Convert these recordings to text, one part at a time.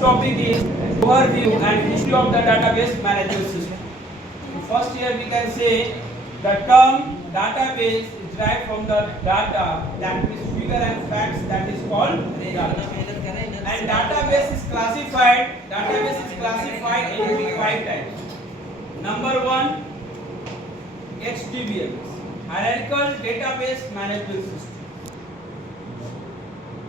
Topic is overview and history of the database management system. First here we can say the term database is derived from the data, that means figure and facts, that is called data. And database is classified into 5 types. Number 1, HDBMS, Hierarchical Database Management System.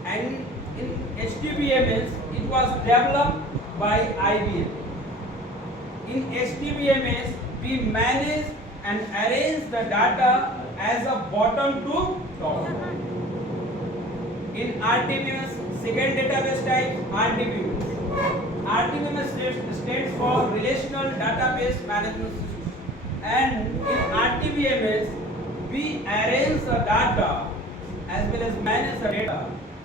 And in HDBMS it was developed by IBM. In HDBMS we manage and arrange the data as a bottom to top. In RDBMS, second database type, RDBMS. RDBMS stands for Relational Database Management System. And in RDBMS we arrange the data as well as manage the data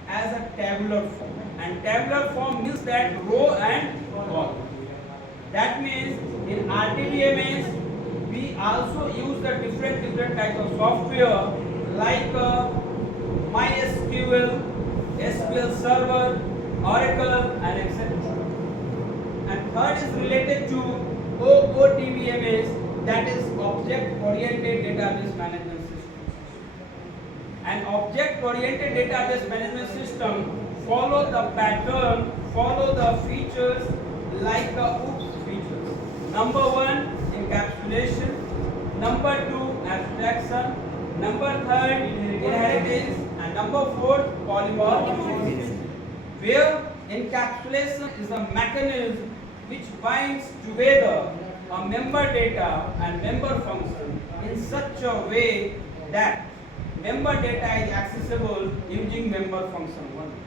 as a tabular form. And tabular form means that row and column. That means in RDBMS we also use the different types of software like MySQL, SQL Server, Oracle, and etc. And third is related to OODBMS, that is Object Oriented Database Management System. An Object Oriented Database Management System follow the pattern, follow the features like the OODS features. Number 1, encapsulation. Number 2, abstraction. Number 3, inheritance. And number 4, polymorphism. Where encapsulation is a mechanism which binds together a member data and member function in such a way that member data is accessible using member function only.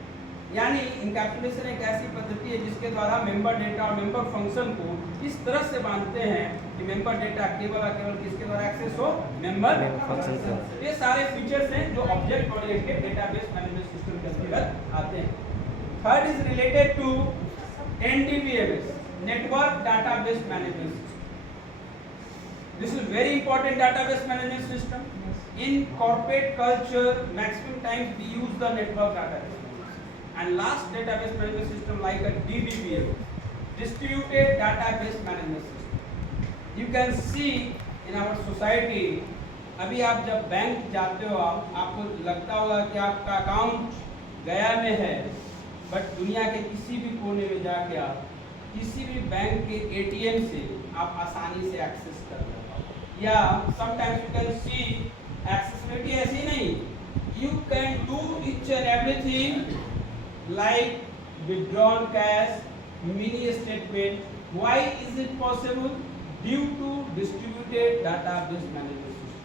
यानी encapsulation एक ऐसी पद्धति है जिसके द्वारा member data और member function को इस तरह से बांधते हैं कि मेंबर डेटा केवल किसके द्वारा एक्सेस हो, मेंबर फंक्शन से। ये सारे फीचर्स हैं जो object oriented database management system के अंतर्गत आते हैं। Third is related to NDBMS, network database management system. This is very important database management system. In corporate culture, maximum times we use the network database. And last database management system like a DDBM, distributed database management system. You can see in our society, अभी आप जब bank जाते हो आपको लगता होगा कि आपका अकाउंट गया में है, बट दुनिया के किसी भी कोने में जाके आप किसी भी बैंक के ATM से आप आसानी से एक्सेस कर सकते हो। या sometimes you can see accessibility ऐसी नहीं, you can do each and everything like withdrawn cash, mini statement. Why is it possible? Due to distributed database management system.